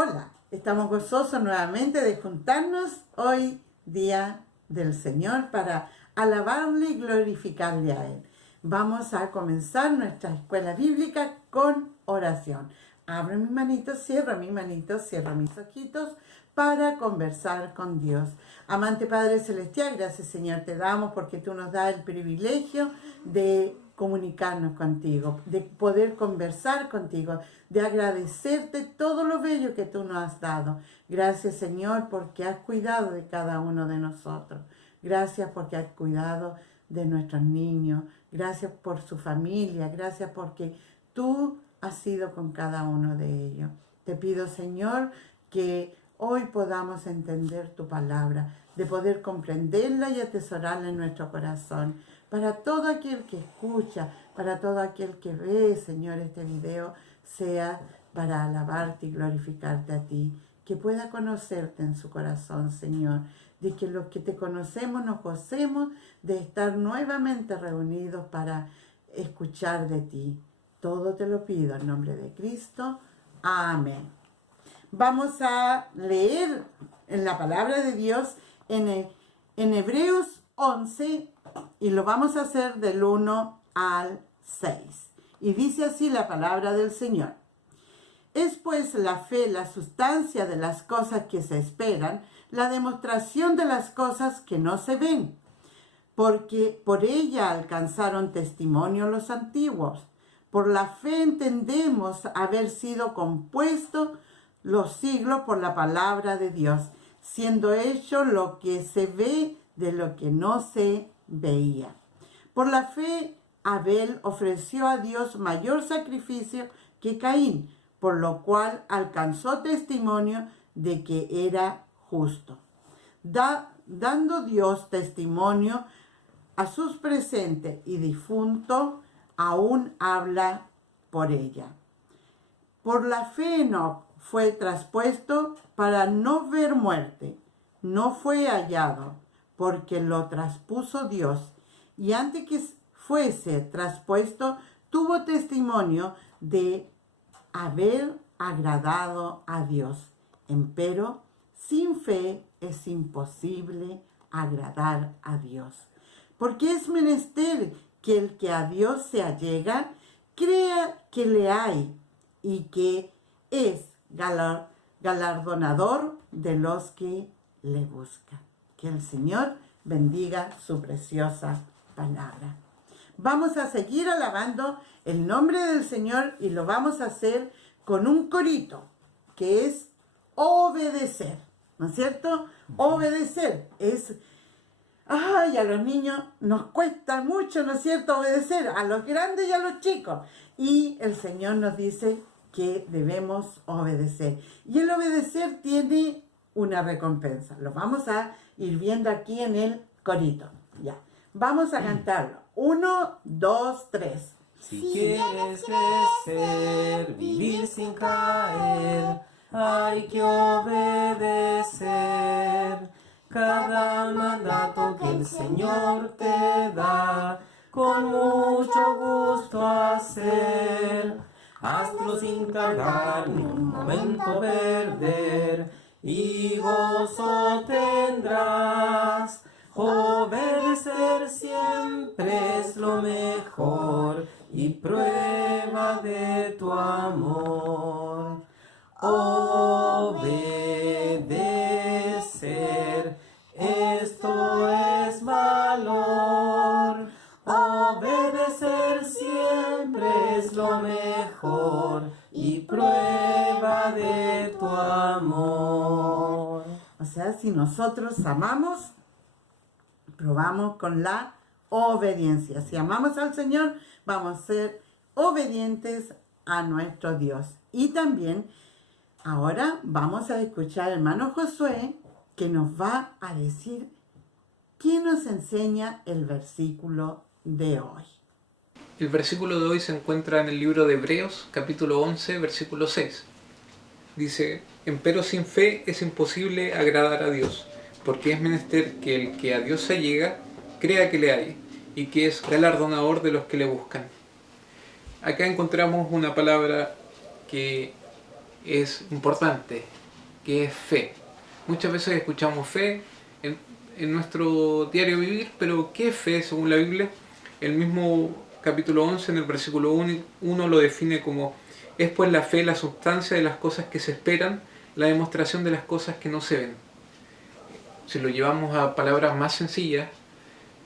Hola, estamos gozosos nuevamente de juntarnos hoy, día del Señor, para alabarle y glorificarle a Él. Vamos a comenzar nuestra escuela bíblica con oración. Abro mis manitos, cierro mis ojitos para conversar con Dios. Amante Padre Celestial, gracias Señor te damos porque tú nos das el privilegio de comunicarnos contigo, de poder conversar contigo, de agradecerte todo lo bello que tú nos has dado. Gracias Señor porque has cuidado de cada uno de nosotros. Gracias porque has cuidado de nuestros niños. Gracias por su familia. Gracias porque tú has sido con cada uno de ellos. Te pido Señor que hoy podamos entender tu palabra, de poder comprenderla y atesorarla en nuestro corazón. Para todo aquel que escucha, para todo aquel que ve, Señor, este video, sea para alabarte y glorificarte a ti. Que pueda conocerte en su corazón, Señor. De que los que te conocemos nos gocemos de estar nuevamente reunidos para escuchar de ti. Todo te lo pido en nombre de Cristo. Amén. Vamos a leer en la palabra de Dios en Hebreos 11 y lo vamos a hacer del 1 al 6. Y dice así la palabra del Señor. Es pues la fe la sustancia de las cosas que se esperan, la demostración de las cosas que no se ven, porque por ella alcanzaron testimonio los antiguos. Por la fe entendemos haber sido compuesto los siglos por la palabra de Dios, siendo hecho lo que se ve de lo que no se veía. Por la fe Abel ofreció a Dios mayor sacrificio que Caín, por lo cual alcanzó testimonio de que era justo. Dando Dios testimonio a sus presentes y difuntos, aún habla por ella. Por la fe Enoc fue traspuesto para no ver muerte. No fue hallado, porque lo traspuso Dios. Y antes que fuese traspuesto, tuvo testimonio de haber agradado a Dios. Empero, sin fe es imposible agradar a Dios. Porque es menester que el que a Dios se allega, crea que le hay y que es galardonador de los que le buscan. Que el Señor bendiga su preciosa palabra. Vamos a seguir alabando el nombre del Señor y lo vamos a hacer con un corito, que es obedecer, ¿no es cierto? Obedecer es... Ay, a los niños nos cuesta mucho, ¿no es cierto?, obedecer, a los grandes y a los chicos. Y el Señor nos dice que debemos obedecer. Y el obedecer tiene una recompensa. Lo vamos a ir viendo aquí en el corito. Ya. Vamos a cantarlo. 1, 2, 3. Si quieres crecer, vivir sin caer, hay que obedecer cada mandato que el Señor te da, con mucho gusto hacer. Hazlo sin cargar, ni un momento perder, y gozo tendrás. Obedecer siempre es lo mejor y prueba de tu amor. Obedecer, esto es valor. Obedecer siempre es lo mejor y prueba de tu amor. O sea, si nosotros amamos, probamos con la obediencia. Si amamos al Señor, vamos a ser obedientes a nuestro Dios. Y también, ahora vamos a escuchar al hermano Josué, que nos va a decir qué nos enseña el versículo de hoy. El versículo de hoy se encuentra en el libro de Hebreos, capítulo 11, versículo 6. Dice: empero sin fe es imposible agradar a Dios, porque es menester que el que a Dios se llega, crea que le hay, y que es galardonador de los que le buscan. Acá encontramos una palabra que es importante, que es fe. Muchas veces escuchamos fe en nuestro diario vivir, pero ¿qué es fe según la Biblia? El mismo capítulo 11 en el versículo 1 lo define como: es pues la fe la sustancia de las cosas que se esperan, la demostración de las cosas que no se ven. Si lo llevamos a palabras más sencillas,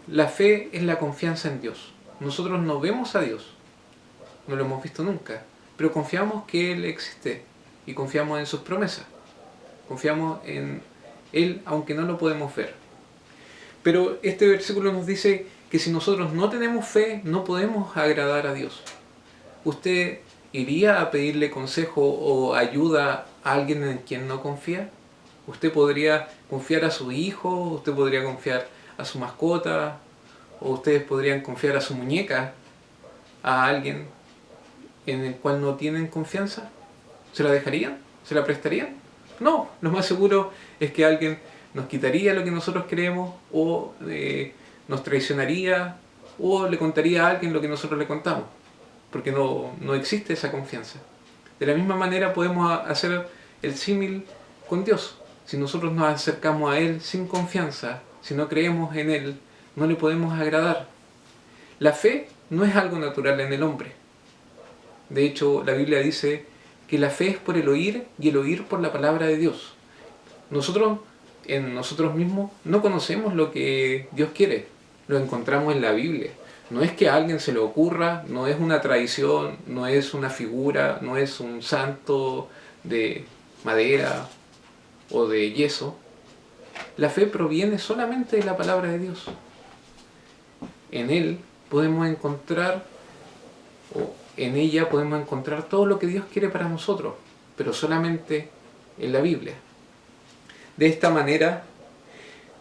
la fe es la confianza en Dios. Nosotros no vemos a Dios, no lo hemos visto nunca, pero confiamos que Él existe y confiamos en sus promesas. Confiamos en Él aunque no lo podemos ver. Pero este versículo nos dice que si nosotros no tenemos fe, no podemos agradar a Dios. ¿Usted iría a pedirle consejo o ayuda a alguien en quien no confía? Usted podría confiar a su hijo, usted podría confiar a su mascota, o ustedes podrían confiar a su muñeca, a alguien en el cual no tienen confianza. ¿Se la dejarían? ¿Se la prestarían? No, lo más seguro es que alguien nos quitaría lo que nosotros queremos, o nos traicionaría, o le contaría a alguien lo que nosotros le contamos, porque no existe esa confianza. De la misma manera podemos hacer el símil con Dios. Si nosotros nos acercamos a Él sin confianza, si no creemos en Él, no le podemos agradar. La fe no es algo natural en el hombre. De hecho, la Biblia dice que la fe es por el oír y el oír por la palabra de Dios. Nosotros, en nosotros mismos, no conocemos lo que Dios quiere. Lo encontramos en la Biblia. No es que a alguien se le ocurra, no es una tradición, no es una figura, no es un santo de madera o de yeso. La fe proviene solamente de la palabra de Dios. En Él podemos encontrar, o en ella podemos encontrar todo lo que Dios quiere para nosotros, pero solamente en la Biblia. De esta manera,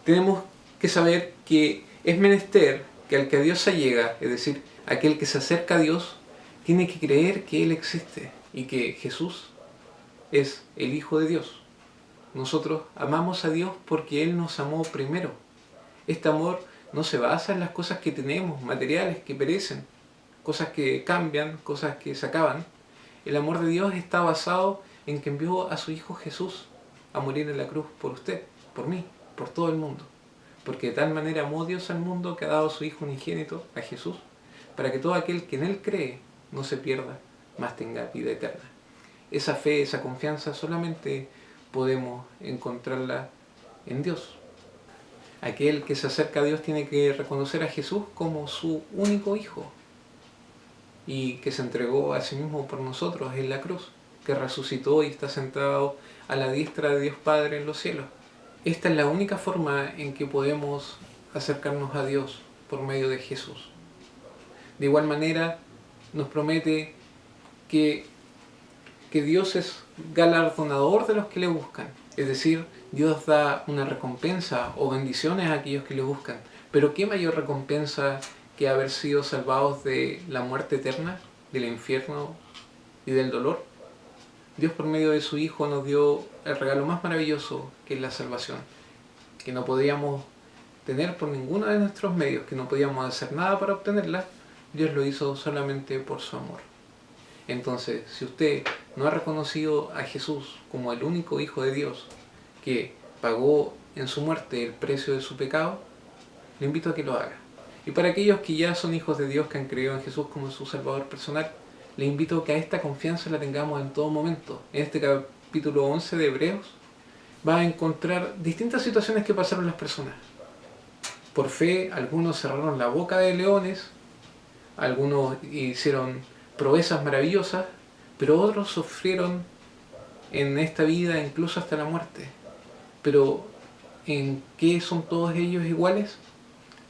tenemos que saber que es menester que al que a Dios se allega, es decir, aquel que se acerca a Dios, tiene que creer que Él existe y que Jesús es el Hijo de Dios. Nosotros amamos a Dios porque Él nos amó primero. Este amor no se basa en las cosas que tenemos, materiales que perecen, cosas que cambian, cosas que se acaban. El amor de Dios está basado en que envió a su Hijo Jesús a morir en la cruz por usted, por mí, por todo el mundo. Porque de tal manera amó Dios al mundo que ha dado a su Hijo unigénito, a Jesús, para que todo aquel que en Él cree no se pierda, mas tenga vida eterna. Esa fe, esa confianza solamente podemos encontrarla en Dios. Aquel que se acerca a Dios tiene que reconocer a Jesús como su único Hijo y que se entregó a sí mismo por nosotros en la cruz, que resucitó y está sentado a la diestra de Dios Padre en los cielos. Esta es la única forma en que podemos acercarnos a Dios, por medio de Jesús. De igual manera, nos promete que Dios es galardonador de los que le buscan. Es decir, Dios da una recompensa o bendiciones a aquellos que le buscan. Pero ¿qué mayor recompensa que haber sido salvados de la muerte eterna, del infierno y del dolor? Dios por medio de su Hijo nos dio el regalo más maravilloso, que es la salvación, que no podíamos tener por ninguno de nuestros medios, que no podíamos hacer nada para obtenerla. Dios lo hizo solamente por su amor. Entonces, si usted no ha reconocido a Jesús como el único Hijo de Dios, que pagó en su muerte el precio de su pecado, le invito a que lo haga. Y para aquellos que ya son hijos de Dios, que han creído en Jesús como su Salvador personal, le invito a que a esta confianza la tengamos en todo momento. En este capítulo 11 de Hebreos va a encontrar distintas situaciones que pasaron las personas. Por fe, algunos cerraron la boca de leones, algunos hicieron proezas maravillosas, pero otros sufrieron en esta vida incluso hasta la muerte. Pero ¿en qué son todos ellos iguales?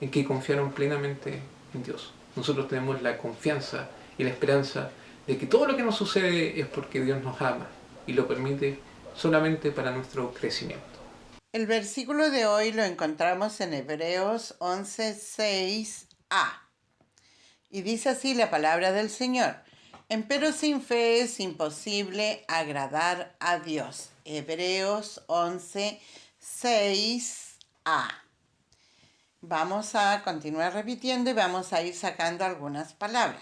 En que confiaron plenamente en Dios. Nosotros tenemos la confianza y la esperanza de que todo lo que nos sucede es porque Dios nos ama y lo permite solamente para nuestro crecimiento. El versículo de hoy lo encontramos en Hebreos 11:6a. Y dice así la palabra del Señor: empero sin fe es imposible agradar a Dios. Hebreos 11:6a. Vamos a continuar repitiendo y vamos a ir sacando algunas palabras.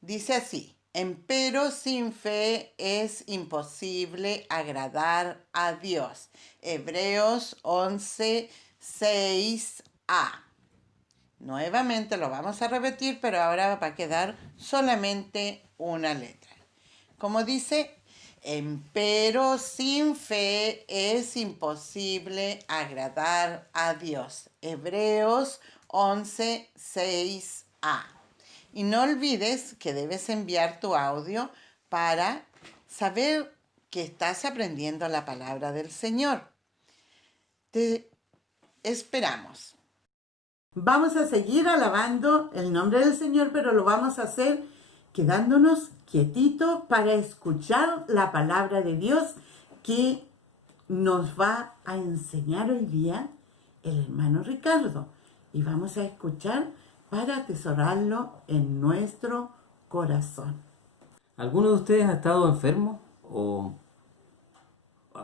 Dice así: Empero sin fe es imposible agradar a Dios. Hebreos 11, 6a. Nuevamente lo vamos a repetir, pero ahora va a quedar solamente una letra. Como dice, empero sin fe es imposible agradar a Dios. Hebreos 11, 6a. Y no olvides que debes enviar tu audio para saber que estás aprendiendo la palabra del Señor. Te esperamos. Vamos a seguir alabando el nombre del Señor, pero lo vamos a hacer quedándonos quietitos para escuchar la palabra de Dios que nos va a enseñar hoy día el hermano Ricardo. Y vamos a escuchar para atesorarlo en nuestro corazón. ¿Alguno de ustedes ha estado enfermo o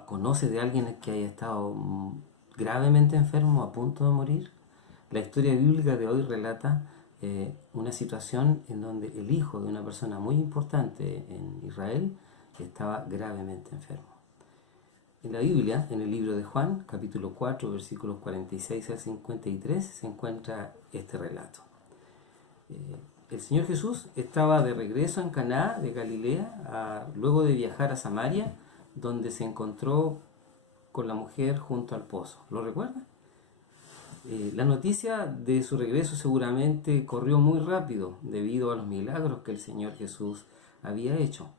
conoce de alguien que haya estado gravemente enfermo, a punto de morir? La historia bíblica de hoy relata una situación en donde el hijo de una persona muy importante en Israel estaba gravemente enfermo. En la Biblia, en el libro de Juan, capítulo 4, versículos 46 al 53, se encuentra este relato. El Señor Jesús estaba de regreso en Caná de Galilea, luego de viajar a Samaria, donde se encontró con la mujer junto al pozo. ¿Lo recuerda? La noticia de su regreso seguramente corrió muy rápido debido a los milagros que el Señor Jesús había hecho.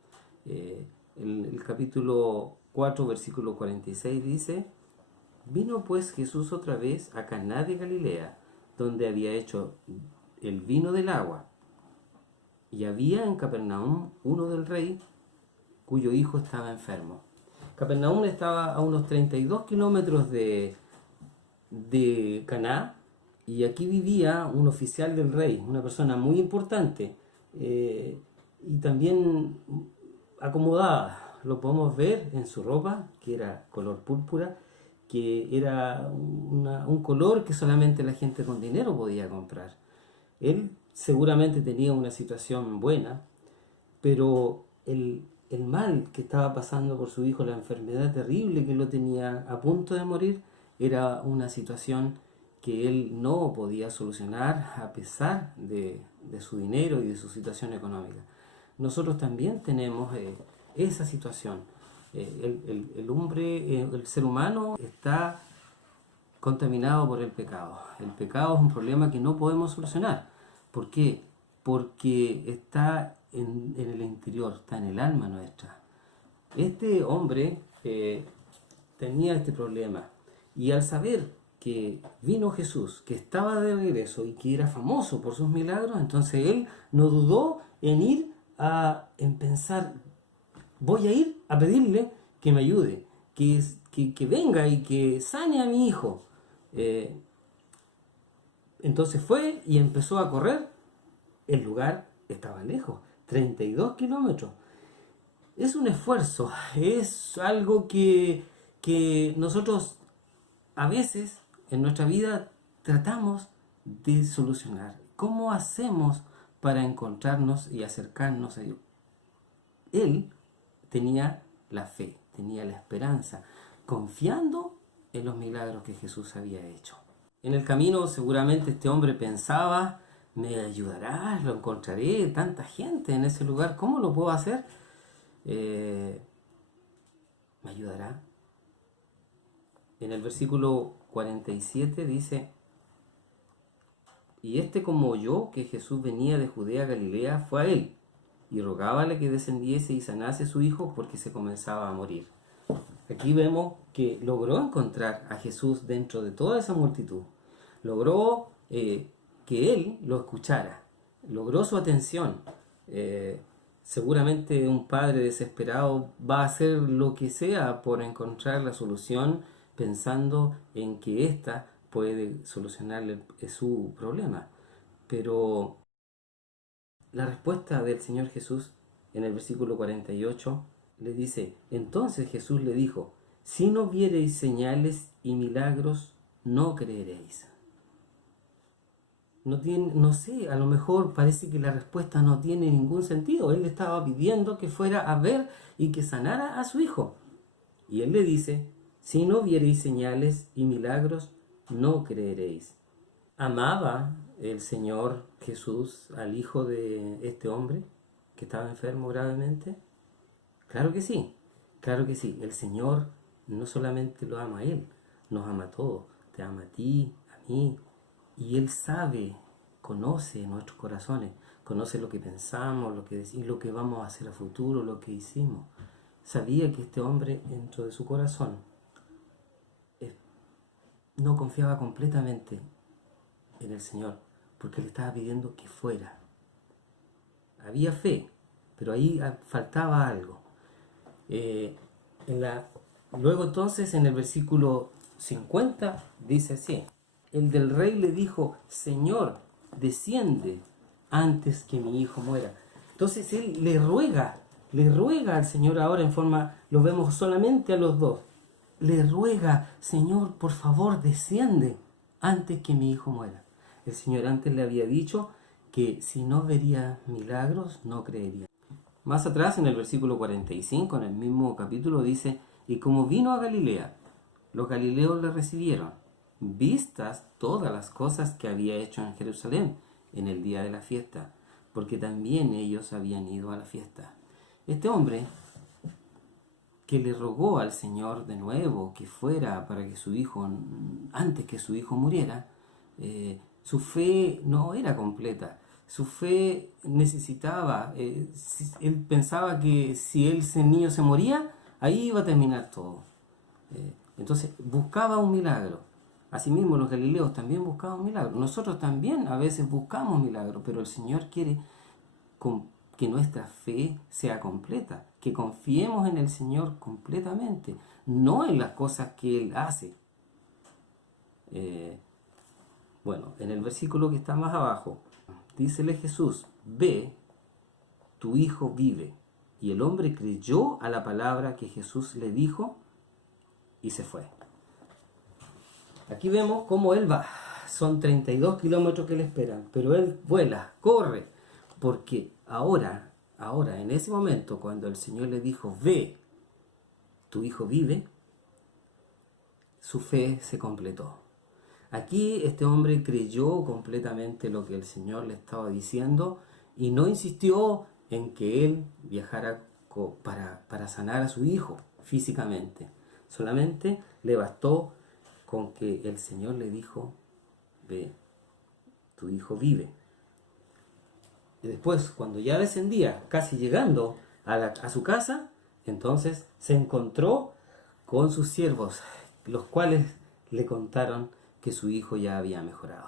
El capítulo 4, versículo 46 dice: Vino pues Jesús otra vez a Caná de Galilea, donde había hecho el vino del agua. Y había en Capernaum uno del rey, cuyo hijo estaba enfermo. Capernaum estaba a unos 32 kilómetros de Caná, y aquí vivía un oficial del rey, una persona muy importante, y también acomodada. Lo podemos ver en su ropa, que era color púrpura, que era un color que solamente la gente con dinero podía comprar. Él seguramente tenía una situación buena, pero el mal que estaba pasando por su hijo, la enfermedad terrible que lo tenía a punto de morir, era una situación que él no podía solucionar a pesar de su dinero y de su situación económica. Nosotros también tenemos esa situación. El hombre, el ser humano está contaminado por el pecado. El pecado es un problema que no podemos solucionar. ¿Por qué? Porque está en el interior, está en el alma nuestra. Este hombre tenía este problema, y al saber que vino Jesús, que estaba de regreso y que era famoso por sus milagros, entonces él no dudó en pensar: voy a ir a pedirle que me ayude, que venga y que sane a mi hijo. Entonces fue y empezó a correr. El lugar estaba lejos, 32 kilómetros. Es un esfuerzo, es algo que nosotros a veces en nuestra vida tratamos de solucionar. ¿Cómo hacemos para encontrarnos y acercarnos a Dios? Él tenía la fe, tenía la esperanza, confiando en los milagros que Jesús había hecho. En el camino seguramente este hombre pensaba: ¿me ayudarás? ¿Lo encontraré? Tanta gente en ese lugar, ¿cómo lo puedo hacer? ¿Me ayudará? En el versículo 47 dice: Y como oyó que Jesús venía de Judea a Galilea, fue a él, y rogábale que descendiese y sanase a su hijo, porque se comenzaba a morir. Aquí vemos que logró encontrar a Jesús dentro de toda esa multitud. Logró que él lo escuchara, logró su atención. Seguramente un padre desesperado va a hacer lo que sea por encontrar la solución, pensando en que ésta puede solucionarle su problema. Pero la respuesta del Señor Jesús en el versículo 48 le dice: Entonces Jesús le dijo: Si no viereis señales y milagros, no creeréis. no tiene, no sé, a lo mejor parece que la respuesta no tiene ningún sentido. Él le estaba pidiendo que fuera a ver y que sanara a su hijo. Y él le dice, si no viereis señales y milagros, no creeréis. ¿Amaba el Señor Jesús al hijo de este hombre que estaba enfermo gravemente? Claro que sí, claro que sí. El Señor no solamente lo ama a Él, nos ama a todos. Te ama a ti, a mí. Y Él sabe, conoce nuestros corazones, conoce lo que pensamos, lo que decimos, lo que vamos a hacer a futuro, lo que hicimos. Sabía que este hombre, dentro de su corazón, no confiaba completamente en el Señor, porque le estaba pidiendo que fuera. Había fe, pero ahí faltaba algo. Luego entonces en el versículo 50 dice así, el del rey le dijo, Señor, desciende antes que mi hijo muera. Entonces él le ruega al Señor ahora en forma, lo vemos solamente a los dos. Le ruega, Señor, por favor, desciende antes que mi hijo muera. El Señor antes le había dicho que si no vería milagros, no creería. Más atrás, en el versículo 45, en el mismo capítulo, dice, y como vino a Galilea, los galileos le recibieron, vistas todas las cosas que había hecho en Jerusalén en el día de la fiesta, porque también ellos habían ido a la fiesta. Este hombre, que le rogó al Señor de nuevo que fuera para que su hijo, antes que su hijo muriera, su fe no era completa. Su fe necesitaba, él pensaba que si ese niño se moría, ahí iba a terminar todo. Entonces buscaba un milagro. Asimismo los galileos también buscaban un milagro. Nosotros también a veces buscamos milagros, pero el Señor quiere que nuestra fe sea completa, que confiemos en el Señor completamente, no en las cosas que Él hace. Bueno, en el versículo que está más abajo, dícele Jesús, ve, tu hijo vive. Y el hombre creyó a la palabra que Jesús le dijo y se fue. Aquí vemos cómo él va. Son 32 kilómetros que le esperan, pero él vuela, corre, porque ahora, en ese momento, cuando el Señor le dijo, ve, tu hijo vive, su fe se completó. Aquí este hombre creyó completamente lo que el Señor le estaba diciendo y no insistió en que él viajara para sanar a su hijo físicamente. Solamente le bastó con que el Señor le dijo, ve, tu hijo vive. Y después, cuando ya descendía, casi llegando a su casa, entonces se encontró con sus siervos, los cuales le contaron que su hijo ya había mejorado.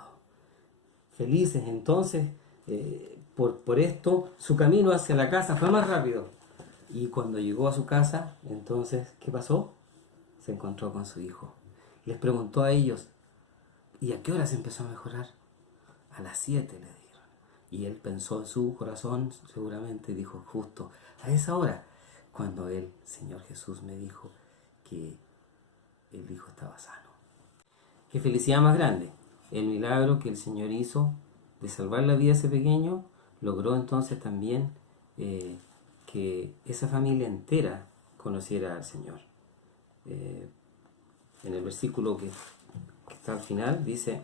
Felices entonces, por esto, su camino hacia la casa fue más rápido. Y cuando llegó a su casa, entonces, ¿qué pasó? Se encontró con su hijo. Les preguntó a ellos, ¿y a qué hora se empezó a mejorar? A las 7, le dijeron. Y él pensó en su corazón, seguramente dijo, justo a esa hora, cuando el Señor Jesús me dijo que el hijo estaba sano. Qué felicidad más grande. El milagro que el Señor hizo de salvar la vida de ese pequeño, logró entonces también que esa familia entera conociera al Señor. En el versículo que está al final dice,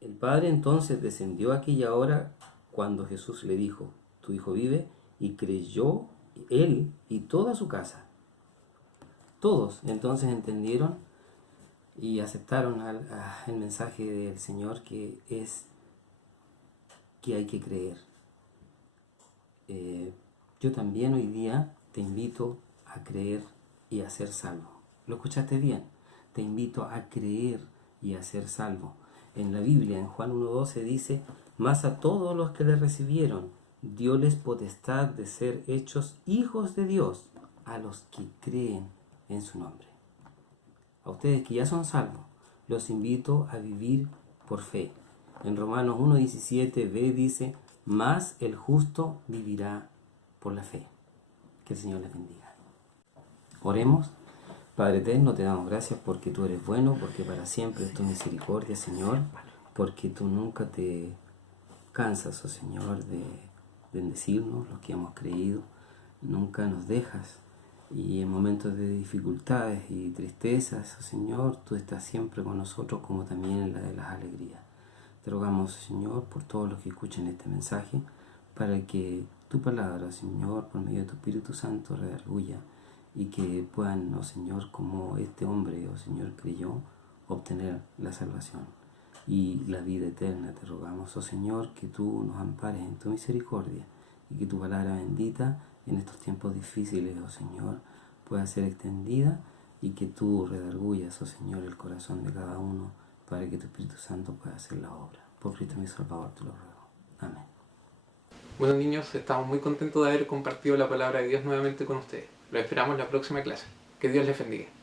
el padre entonces descendió aquella hora cuando Jesús le dijo, tu hijo vive, y creyó él y toda su casa. Todos entonces entendieron y aceptaron el mensaje del Señor, que es que hay que creer. Yo también hoy día te invito a creer y a ser salvo. ¿Lo escuchaste bien? Te invito a creer y a ser salvo. En la Biblia, en Juan 1:12 dice, mas a todos los que le recibieron, dióles potestad de ser hechos hijos de Dios, a los que creen en su nombre. A ustedes que ya son salvos, los invito a vivir por fe. En Romanos 1:17b dice, mas el justo vivirá por la fe. Que el Señor les bendiga. Oremos. Padre eterno, te damos gracias porque tú eres bueno, porque para siempre es tu misericordia, Señor, porque tú nunca te cansas, oh Señor, de bendecirnos, los que hemos creído. Nunca nos dejas. Y en momentos de dificultades y tristezas, oh Señor, tú estás siempre con nosotros, como también en la de las alegrías. Te rogamos, oh Señor, por todos los que escuchen este mensaje, para que tu palabra, Señor, por medio de tu Espíritu Santo, redarguya y que puedan, oh Señor, como este hombre, oh Señor, creyó, obtener la salvación y la vida eterna. Te rogamos, oh Señor, que tú nos ampares en tu misericordia y que tu palabra bendita en estos tiempos difíciles, oh Señor, pueda ser extendida y que tú redarguyas, oh Señor, el corazón de cada uno para que tu Espíritu Santo pueda hacer la obra. Por Cristo mi Salvador te lo ruego. Amén. Bueno, niños, estamos muy contentos de haber compartido la palabra de Dios nuevamente con ustedes. Los esperamos en la próxima clase. Que Dios les bendiga.